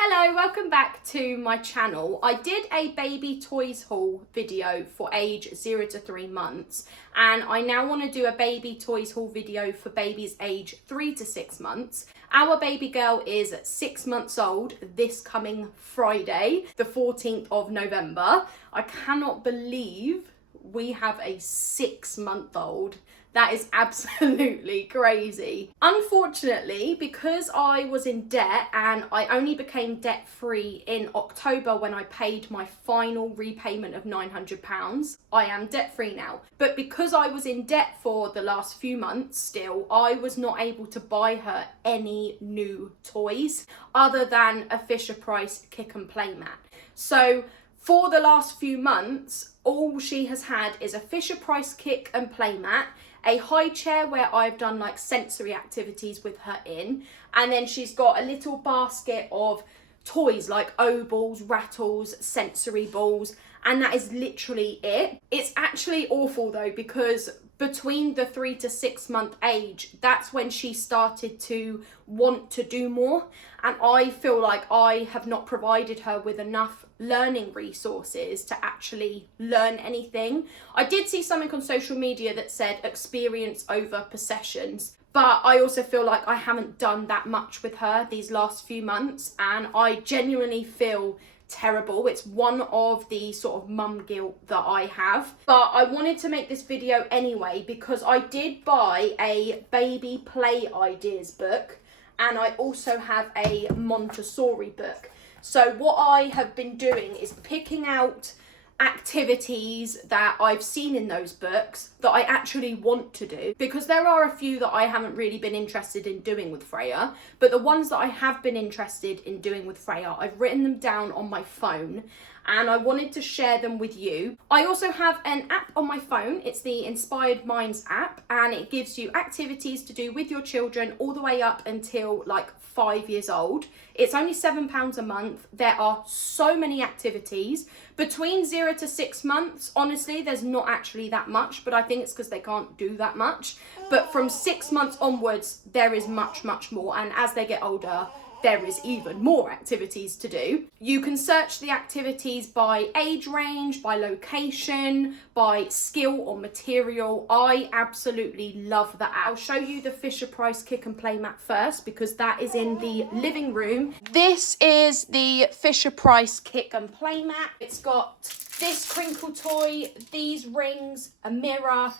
Hello, welcome back to my channel. I did a baby toys haul video for age 0 to 3 months, and I now want to do a baby toys haul video for babies age 3 to 6 months. Our baby girl is 6 months old this coming Friday, the 14th of November. I cannot believe we have a 6-month-old. That is absolutely crazy. Unfortunately, because I was in debt and I only became debt free in October when I paid my final repayment of £900, I am debt free now. But because I was in debt for the last few months still, I was not able to buy her any new toys other than a Fisherprice kick and play mat. So for the last few months, all she has had is a Fisherprice kick and play mat, a high chair where I've done like sensory activities with her in, and then she's got a little basket of toys like O-balls, rattles, sensory balls, and that is literally it. It's actually awful though, because between the 3 to 6 month age, that's when she started to want to do more, and I feel like I have not provided her with enough learning resources to actually learn anything. I did see something on social media that said experience over possessions, but I also feel like I haven't done that much with her these last few months, and I genuinely feel terrible. It's one of the sort of mum guilt that I have, but I wanted to make this video anyway because I did buy a baby play ideas book, and I also have a Montessori book. So what I have been doing is picking out activities that I've seen in those books that I actually want to do, because there are a few that I haven't really been interested in doing with Freya, but the ones that I have been interested in doing with Freya, I've written them down on my phone and I wanted to share them with you. I also have an app on my phone. It's the Inspired Minds app, and it gives you activities to do with your children all the way up until like 5 years old. It's only £7 a month. There are so many activities. Between 0 to 6 months, honestly, there's not actually that much, but I think it's because they can't do that much. But from 6 months onwards, there is much, much more. And as they get older, there is even more activities to do. You can search the activities by age range, by location, by skill or material. I absolutely love that app. I'll show you the Fisherprice kick and play mat first because that is in the living room. This is the Fisherprice kick and play mat. It's got this crinkle toy, these rings, a mirror,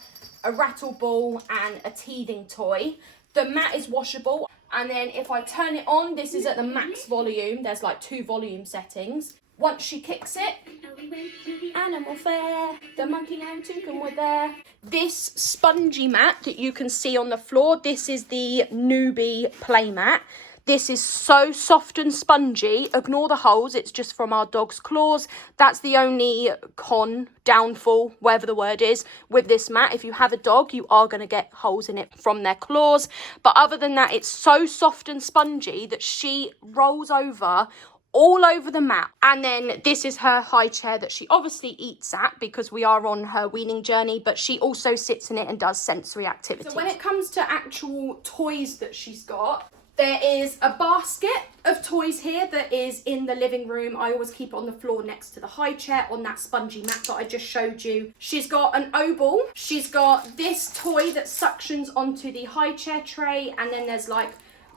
a rattle ball and a teething toy. The mat is washable. And then if I turn it on, this is at the max volume. There's like 2 volume settings. Once she kicks it, animal fair, the monkey and toucan were there. This spongy mat that you can see on the floor, this is the newbie play mat. This is so soft and spongy. Ignore the holes, it's just from our dog's claws. That's the only downfall, whatever the word is, with this mat. If you have a dog, you are going to get holes in it from their claws. But other than that, it's so soft and spongy that she rolls over all over the mat. And then this is her high chair that she obviously eats at because we are on her weaning journey, but she also sits in it and does sensory activities. So when it comes to actual toys that she's got, there is a basket of toys here that is in the living room. I always keep it on the floor next to the high chair on that spongy mat that I just showed you. She's got an O-ball. She's got this toy that suctions onto the high chair tray, and then there's like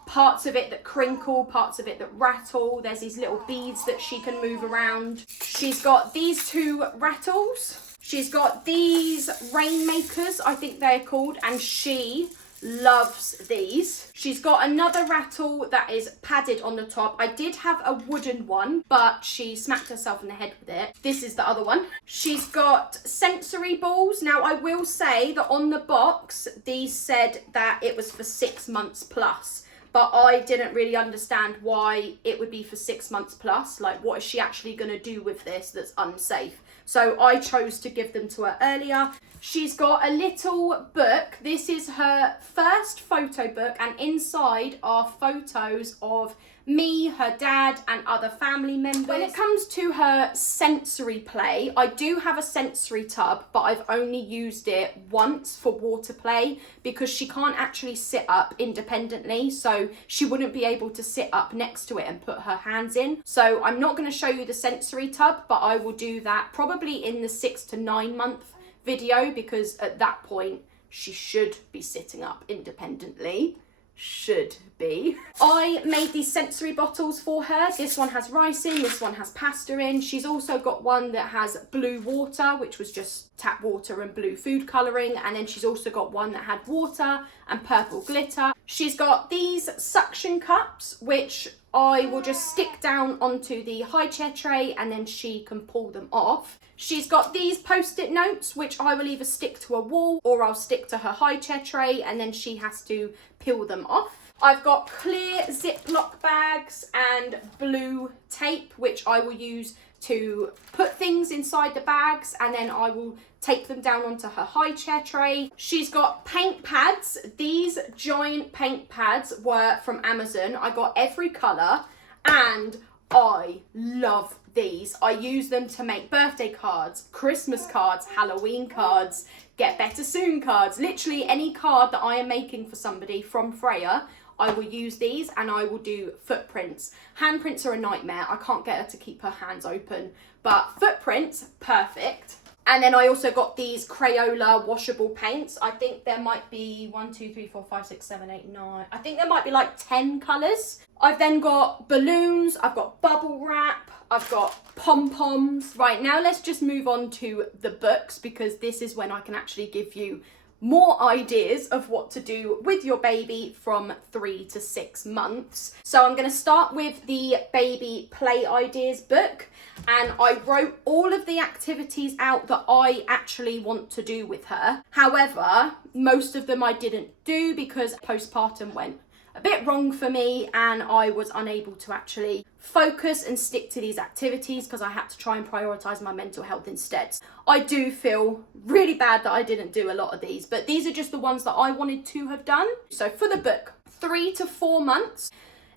parts of it that crinkle, parts of it that rattle. There's these little beads that she can move around. She's got these 2 rattles. She's got these rainmakers, I think they're called, and she loves these. She's got another rattle that is padded on the top. I did have a wooden one, but she smacked herself in the head with it. This is the other one. She's got sensory balls. Now, I will say that on the box, these said that it was for 6 months plus, but I didn't really understand why it would be for 6 months plus. Like, what is she actually going to do with this that's unsafe? So I chose to give them to her earlier. She's got a little book. This is her first photo book, and inside are photos of me, her dad, and other family members. When it comes to her sensory play, I do have a sensory tub, but I've only used it once for water play because she can't actually sit up independently, so she wouldn't be able to sit up next to it and put her hands in. So I'm not going to show you the sensory tub, but I will do that probably in the 6 to 9 month video, because at that point she should be sitting up independently. Should be. I made these sensory bottles for her. This one has rice in, this one has pasta in. She's also got one that has blue water, which was just tap water and blue food colouring, and then she's also got one that had water and purple glitter. She's got these suction cups, which I will just stick down onto the high chair tray and then she can pull them off. She's got these post-it notes, which I will either stick to a wall or I'll stick to her high chair tray, and then she has to peel them off. I've got clear Ziploc bags and blue tape, which I will use to put things inside the bags, and then I will take them down onto her high chair tray. She's got paint pads. These giant paint pads were from Amazon. I got every colour and I love these. I use them to make birthday cards, Christmas cards, Halloween cards, get better soon cards. Literally any card that I am making for somebody from Freya, I will use these, and I will do footprints. Handprints are a nightmare. I can't get her to keep her hands open, but footprints, perfect. And then I also got these Crayola washable paints. I think there might be 1, 2, 3, 4, 5, 6, 7, 8, 9. I think there might be like 10 colours. I've then got balloons. I've got bubble wrap. I've got pom-poms. Right, now let's just move on to the books, because this is when I can actually give you more ideas of what to do with your baby from 3 to 6 months. So I'm going to start with the baby play ideas book, and I wrote all of the activities out that I actually want to do with her. However, most of them I didn't do because postpartum went a bit wrong for me and I was unable to actually focus and stick to these activities because I had to try and prioritise my mental health instead. I do feel really bad that I didn't do a lot of these, but these are just the ones that I wanted to have done. So for the book, 3 to 4 months,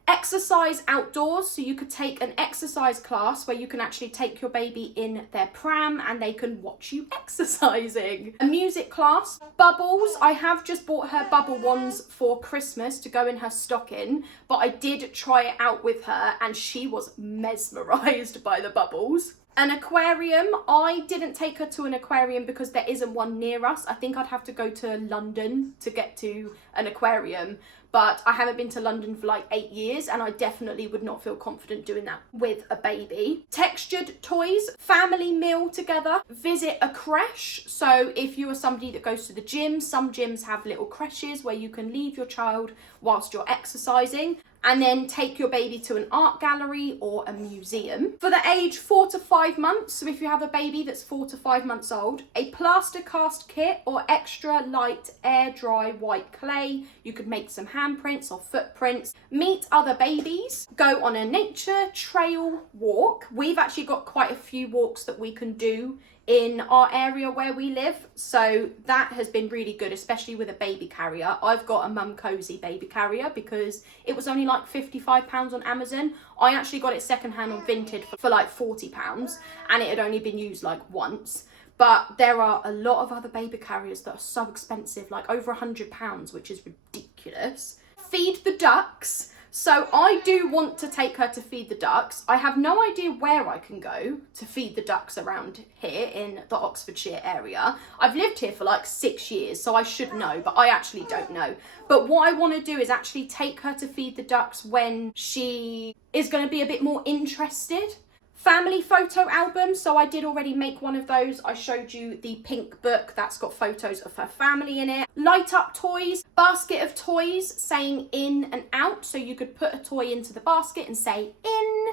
exercise outdoors. So you could take an exercise class where you can actually take your baby in their pram and they can watch you exercising. A music class. Bubbles. I have just bought her bubble wands for Christmas to go in her stocking, but I did try it out with her and she was mesmerised by the bubbles. An aquarium. I didn't take her to an aquarium because there isn't one near us. I think I'd have to go to London to get to an aquarium, but I haven't been to London for like 8 years and I definitely would not feel confident doing that with a baby. Textured toys, family meal together, visit a creche. So if you are somebody that goes to the gym, some gyms have little creches where you can leave your child whilst you're exercising, and then take your baby to an art gallery or a museum. For the age 4 to 5 months, so if you have a baby that's 4 to 5 months old, a plaster cast kit or extra light air dry white clay. You could make some handprints or footprints. Meet other babies. Go on a nature trail walk. We've actually got quite a few walks that we can do in our area where we live, so that has been really good, especially with a baby carrier. I've got a Mum Cozy baby carrier because it was only like £55 on Amazon. I actually got it secondhand on Vinted for like £40 and it had only been used like once. But there are a lot of other baby carriers that are so expensive, like over £100, which is ridiculous. Feed the ducks. So I do want to take her to feed the ducks. I have no idea where I can go to feed the ducks around here in the Oxfordshire area. I've lived here for like 6 years, so I should know, but I actually don't know. But what I want to do is actually take her to feed the ducks when she is going to be a bit more interested. Family photo album. So I did already make one of those. I showed you the pink book that's got photos of her family in it. Light up toys. Basket of toys saying in and out. So you could put a toy into the basket and say in,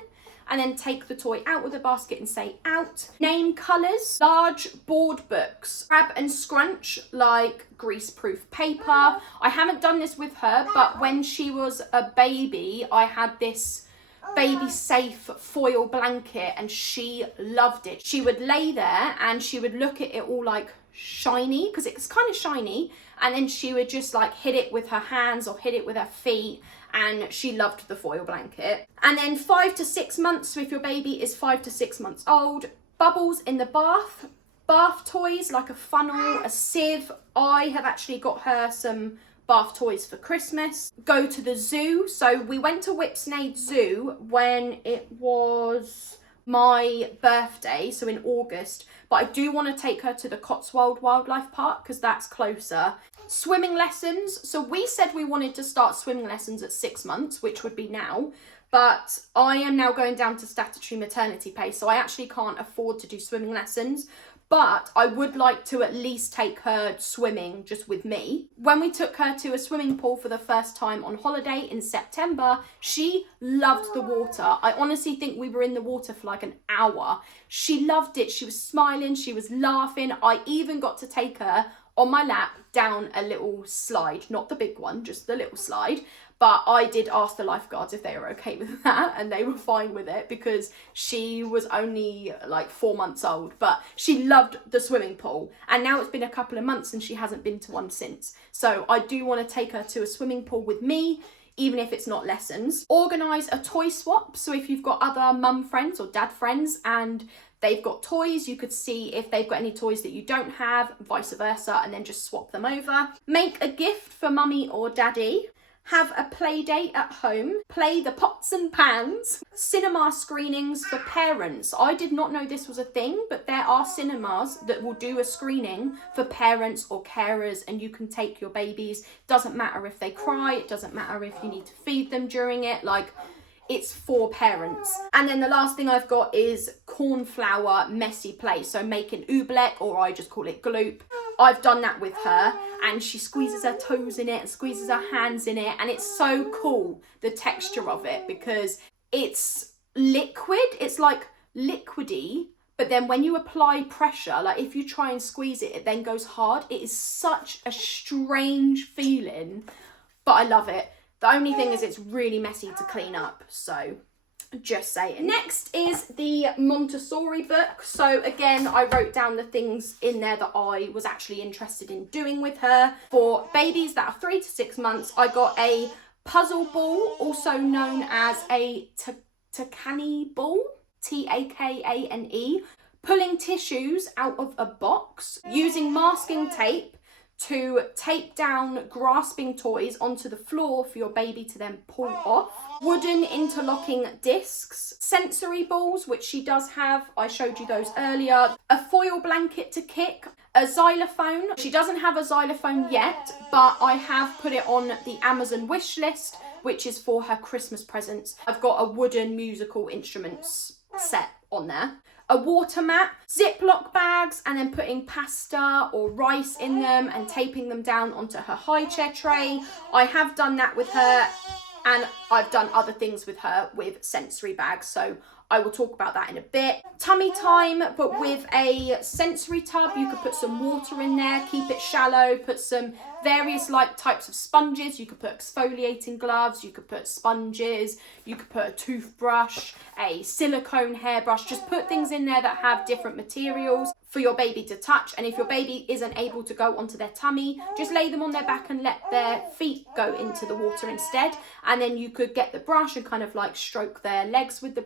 and then take the toy out with the basket and say out. Name colours. Large board books. Grab and scrunch like grease-proof paper. I haven't done this with her, but when she was a baby, I had this baby safe foil blanket, and she loved it. She would lay there and she would look at it all like shiny, because it's kind of shiny, and then she would just like hit it with her hands or hit it with her feet, and she loved the foil blanket. And then 5 to 6 months, so if your baby is 5 to 6 months old, bubbles in the bath toys like a funnel, a sieve. I have actually got her some bath toys for Christmas. Go to the zoo. So we went to Whipsnade Zoo when it was my birthday, so in August, but I do want to take her to the Cotswold Wildlife Park because that's closer. Swimming lessons. So we said we wanted to start swimming lessons at 6 months, which would be now, but I am now going down to statutory maternity pay, so I actually can't afford to do swimming lessons. But I would like to at least take her swimming just with me. When we took her to a swimming pool for the first time on holiday in September, she loved the water. I honestly think we were in the water for like an hour. She loved it. She was smiling, she was laughing. I even got to take her on my lap down a little slide, not the big one, just the little slide. But I did ask the lifeguards if they were okay with that, and they were fine with it because she was only like 4 months old, but she loved the swimming pool. And now it's been a couple of months and she hasn't been to one since. So I do want to take her to a swimming pool with me, even if it's not lessons. Organise a toy swap. So if you've got other mum friends or dad friends and they've got toys, you could see if they've got any toys that you don't have, vice versa, and then just swap them over. Make a gift for mummy or daddy. Have a play date at home. Play the pots and pans. Cinema screenings for parents. I did not know this was a thing, but there are cinemas that will do a screening for parents or carers, and you can take your babies. Doesn't matter if they cry, it doesn't matter if you need to feed them during it, like it's for parents. And then the last thing I've got is cornflour messy play. So make an oobleck, or I just call it gloop. I've done that with her, and she squeezes her toes in it and squeezes her hands in it, and it's so cool, the texture of it, because it's liquid, it's like liquidy, but then when you apply pressure, like if you try and squeeze it, it then goes hard. It is such a strange feeling, but I love it. The only thing is it's really messy to clean up, so just saying. Next is the Montessori book. So again, I wrote down the things in there that I was actually interested in doing with her. For babies that are 3 to 6 months, I got a puzzle ball, also known as a Takane ball, Takane, pulling tissues out of a box, using masking tape to tape down grasping toys onto the floor for your baby to then pull off. Wooden interlocking discs, sensory balls, which she does have, I showed you those earlier, a foil blanket to kick, a xylophone. She doesn't have a xylophone yet, but I have put it on the Amazon wish list, which is for her Christmas presents. I've got a wooden musical instruments set on there. A water mat, Ziploc bags, and then putting pasta or rice in them and taping them down onto her high chair tray. I have done that with her, and I've done other things with her with sensory bags, so I will talk about that in a bit. Tummy time, but with a sensory tub. You could put some water in there, keep it shallow, put some various like types of sponges. You could put exfoliating gloves, you could put sponges, you could put a toothbrush, a silicone hairbrush. Just put things in there that have different materials for your baby to touch. And if your baby isn't able to go onto their tummy, just lay them on their back and let their feet go into the water instead. And then you could get the brush and kind of like stroke their legs with the,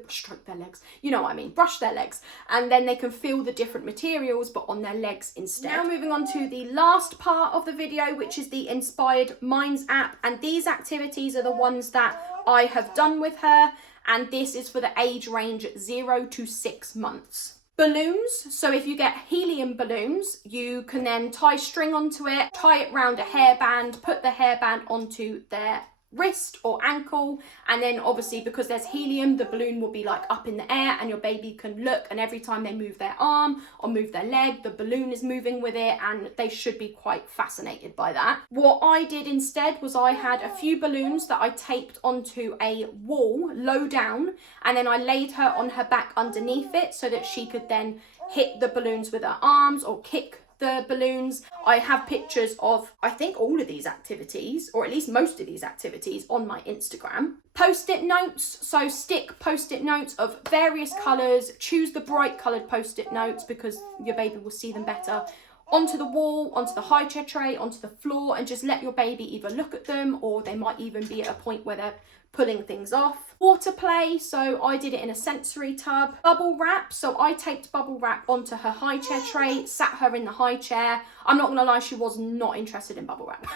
you know what I mean, brush their legs. And then they can feel the different materials, but on their legs instead. Now moving on to the last part of the video, which is the Inspired Minds app. And these activities are the ones that I have done with her. And this is for the age range 0 to 6 months. Balloons, so if you get helium balloons, you can then tie string onto it, tie it round a hairband, put the hairband onto their wrist or ankle, and then obviously because there's helium, the balloon will be like up in the air, and your baby can look, and every time they move their arm or move their leg, the balloon is moving with it, and they should be quite fascinated by that. What I did instead was I had a few balloons that I taped onto a wall low down, and then I laid her on her back underneath it so that she could then hit the balloons with her arms or kick the balloons. I have pictures of, I think, all of these activities, or at least most of these activities, on my Instagram. Post-it notes, so stick post-it notes of various colours. Choose the bright coloured post-it notes because your baby will see them better. Onto the wall, onto the high chair tray, onto the floor, and just let your baby either look at them, or they might even be at a point where they're pulling things off. Water play, so I did it in a sensory tub. Bubble wrap, so I taped bubble wrap onto her high chair tray, sat her in the high chair. I'm not gonna lie, she was not interested in bubble wrap.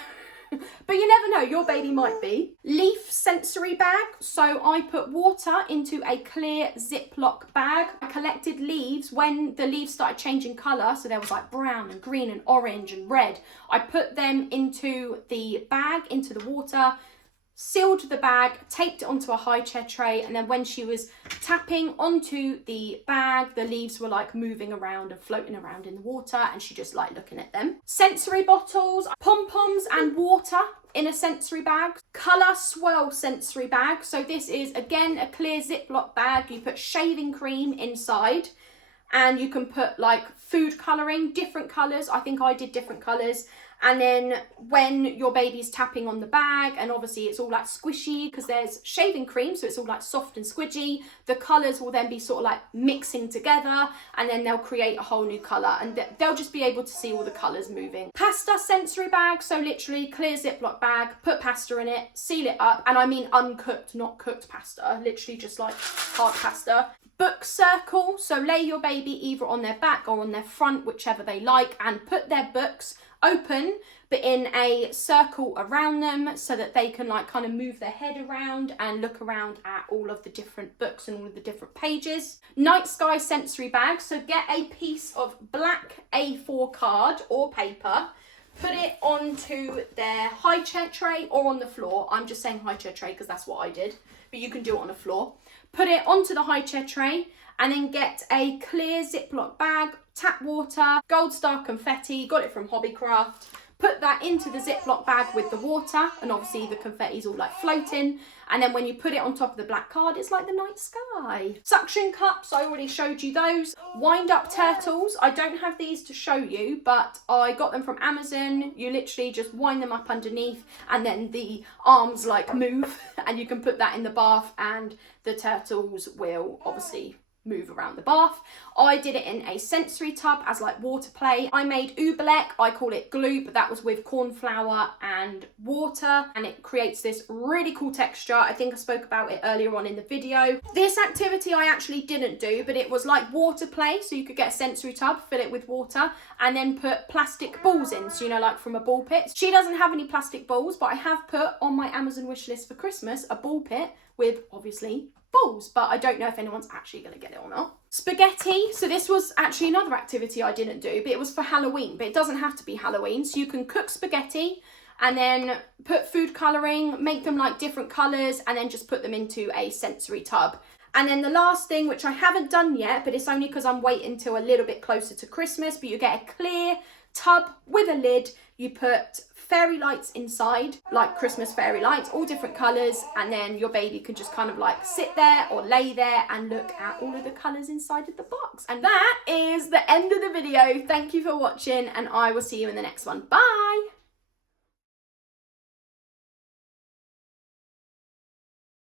But you never know, your baby might be. Leaf sensory bag, so I put water into a clear Ziploc bag. I collected leaves when the leaves started changing colour, so there was like brown and green and orange and red. I put them into the bag, into the water, sealed the bag, taped it onto a high chair tray, and then when she was tapping onto the bag, the leaves were like moving around and floating around in the water, and she just liked looking at them. Sensory bottles, pom-poms and water in a sensory bag. Colour swirl sensory bag, so this is again a clear Ziploc bag. You put shaving cream inside, and you can put like food colouring, different colours. I think I did different colours. And then when your baby's tapping on the bag, and obviously it's all like squishy because there's shaving cream, so it's all like soft and squidgy, the colours will then be sort of like mixing together, and then they'll create a whole new colour, and they'll just be able to see all the colours moving. Pasta sensory bag, so literally clear Ziploc bag, put pasta in it, seal it up, and I mean uncooked, not cooked pasta, literally just like hard pasta. Book circle, so lay your baby either on their back or on their front, whichever they like, and put their books open but in a circle around them so that they can like kind of move their head around and look around at all of the different books and all of the different pages. Night sky sensory bag, so get a piece of black A4 card or paper, put it onto their high chair tray or on the floor. I'm just saying high chair tray because that's what I did, but you can do it on the floor. Put it onto the high chair tray, and then get a clear Ziploc bag, tap water, gold star confetti, got it from Hobbycraft. Put that into the Ziploc bag with the water, and obviously the confetti's all like floating. And then when you put it on top of the black card, it's like the night sky. Suction cups, I already showed you those. Wind up turtles, I don't have these to show you, but I got them from Amazon. You literally just wind them up underneath, and then the arms like move, and you can put that in the bath, and the turtles will obviously move around the bath. I did it in a sensory tub as like water play. I made oobleck, I call it glue, but that was with corn flour and water, and it creates this really cool texture. I think I spoke about it earlier on in the video. This activity I actually didn't do, but it was like water play, so you could get a sensory tub, fill it with water, and then put plastic balls in, so you know, like from a ball pit. She doesn't have any plastic balls, but I have put on my Amazon wish list for Christmas a ball pit with obviously balls, but I don't know if anyone's actually going to get it or not. Spaghetti, so this was actually another activity I didn't do, but it was for Halloween, but it doesn't have to be Halloween, so you can cook spaghetti and then put food colouring, make them like different colours, and then just put them into a sensory tub. And then the last thing, which I haven't done yet, but it's only because I'm waiting till a little bit closer to Christmas, but you get a clear tub with a lid, you put fairy lights inside, like Christmas fairy lights, all different colours, and then your baby can just kind of like sit there or lay there and look at all of the colours inside of the box. And that is the end of the video. Thank you for watching, and I will see you in the next one. Bye!